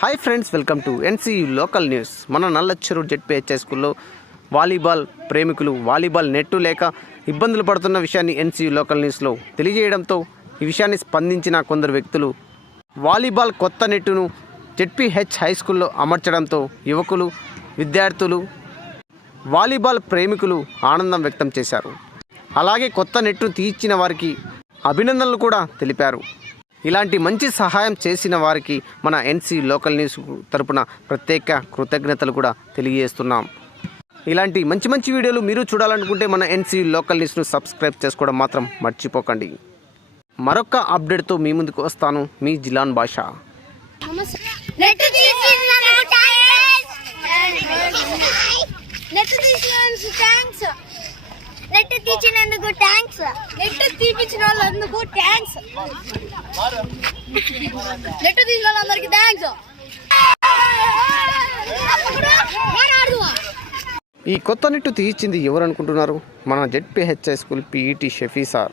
Hi friends welcome to NC local news మన నల్లచ్చరు జెడ్పిహెచ్ఐ స్కూల్లో వాలీబాల్ ప్రేమికులు వాలీబాల్ నెట్టు లేక ఇబ్బందులు పడుతున్న విషయాన్ని ఎన్సీ లోకల్ న్యూస్లో తెలియజేయడంతో ఈ విషయాన్ని స్పందించిన కొందరు వ్యక్తులు వాలీబాల్ కొత్త నెట్టును జెడ్పిహెచ్ హై స్కూల్లో అమర్చడంతో యువకులు విద్యార్థులు వాలీబాల్ ప్రేమికులు ఆనందం వ్యక్తం చేశారు. అలాగే కొత్త నెట్టు తీర్చిన వారికి అభినందనలు కూడా తెలిపారు. ఇలాంటి మంచి సహాయం చేసిన వారికి మన ఎన్సీ లోకల్ న్యూస్ తరపున ప్రత్యేక కృతజ్ఞతలు కూడా తెలియజేస్తున్నాం. ఇలాంటి మంచి మంచి వీడియోలు మీరు చూడాలనుకుంటే మన ఎన్సీ లోకల్ న్యూస్ను సబ్స్క్రైబ్ చేసుకోవడం మాత్రం మర్చిపోకండి. మరొక అప్డేట్తో మీ ముందుకు వస్తాను. మీ జిలాన్ భాష నెట్ తీసినందుకు థ్యాంక్స్ నెట్ తీపించిన వాళ్ళందుకు థ్యాంక్స్ నెట్ తీసిన వాళ్ళందరికీ థ్యాంక్స్ ఈ కొత్త నెట్టు తీయించింది ఎవరు అనుకుంటున్నారు మన ZPHI school PET Shafi sir.